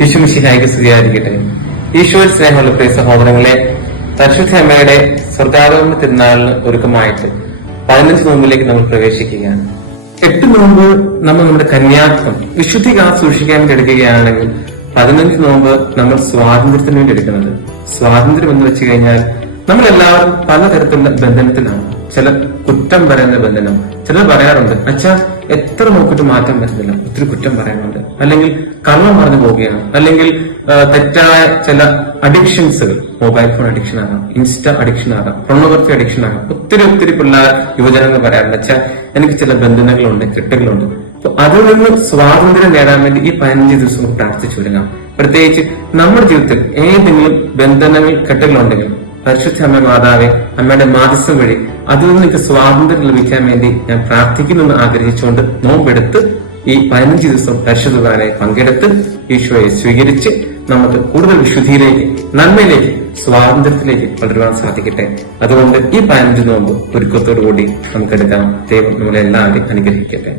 യേശു മിശിഹായ്ക്ക് സ്തുതിയായിരിക്കട്ടെ. ഈശോയിൽ സ്നേഹമുള്ള പ്രിയ സഹോദരങ്ങളെ, പരിശുദ്ധ അമ്മയുടെ സ്വർഗാരോഹണ തിരുനാളിന് ഒരുക്കമായിട്ട് 15 നോമ്പിലേക്ക് നമ്മൾ പ്രവേശിക്കുകയാണ്. 8 നോമ്പ് നമ്മൾ നമ്മുടെ കന്യാത്വം വിശുദ്ധി കാത്ത് സൂക്ഷിക്കാൻ വേണ്ടി എടുക്കുകയാണെങ്കിൽ 15 നോമ്പ് നമ്മൾ സ്വാതന്ത്ര്യത്തിന് വേണ്ടി എടുക്കുന്നത്. സ്വാതന്ത്ര്യം എന്ന് വെച്ച് കഴിഞ്ഞാൽ നമ്മളെല്ലാവരും പലതരത്തിലുള്ള ബന്ധനത്തിലാണ്. ചില കുറ്റം പറയുന്ന ബന്ധനം, ചിലർ പറയാറുണ്ട്, അച്ഛാ എത്ര നോക്കിട്ട് മാറ്റം വരുന്നില്ല, ഒത്തിരി കുറ്റം പറയാനുണ്ട്, അല്ലെങ്കിൽ കള്ളം പറഞ്ഞു പോവുകയാണ്, അല്ലെങ്കിൽ തെറ്റായ ചില അഡിക്ഷൻസുകൾ, മൊബൈൽ ഫോൺ അഡിക്ഷൻ ആകാം, ഇൻസ്റ്റ അഡിക്ഷൻ ആകാം, പൊർണോഗ്രഫി അഡിക്ഷൻ ആകാം. ഒത്തിരി പിള്ളേർ യുവജനങ്ങൾ പറയാറുണ്ട്, അച്ഛാ എനിക്ക് ചില ബന്ധനങ്ങളുണ്ട്, കെട്ടുകളുണ്ട്. അപ്പൊ അതിൽ നിന്ന് സ്വാതന്ത്ര്യം നേടാൻ വേണ്ടി ഈ 15 ദിവസം പ്രാർത്ഥിച്ചു വരിക. പ്രത്യേകിച്ച് നമ്മുടെ ജീവിതത്തിൽ ഏതെങ്കിലും ബന്ധനങ്ങൾ, കെട്ടുകളുണ്ടെങ്കിൽ പരിശുദ്ധ അമ്മ മാതാവെ, അമ്മയുടെ മാധ്യസ്ഥം വഴി അതിൽ നിന്ന് എനിക്ക് സ്വാതന്ത്ര്യം ലഭിക്കാൻ വേണ്ടി ഞാൻ പ്രാർത്ഥിക്കുന്നെന്ന് ആഗ്രഹിച്ചുകൊണ്ട് നോമ്പെടുത്ത് ഈ 15 ദിവസം പരിശുദ്ധ കുർബാനയിൽ പങ്കെടുത്ത് ഈശോയെ സ്വീകരിച്ച് നമുക്ക് കൂടുതൽ വിശുദ്ധിയിലേക്ക്, നന്മയിലേക്ക്, സ്വാതന്ത്ര്യത്തിലേക്ക് വളരുവാൻ സാധിക്കട്ടെ. അതുകൊണ്ട് ഈ 15 നോമ്പ് ഒരുക്കത്തോടു കൂടി നമുക്കെടുക്കാം. ദൈവം നമ്മളെല്ലാവരെയും അനുഗ്രഹിക്കട്ടെ.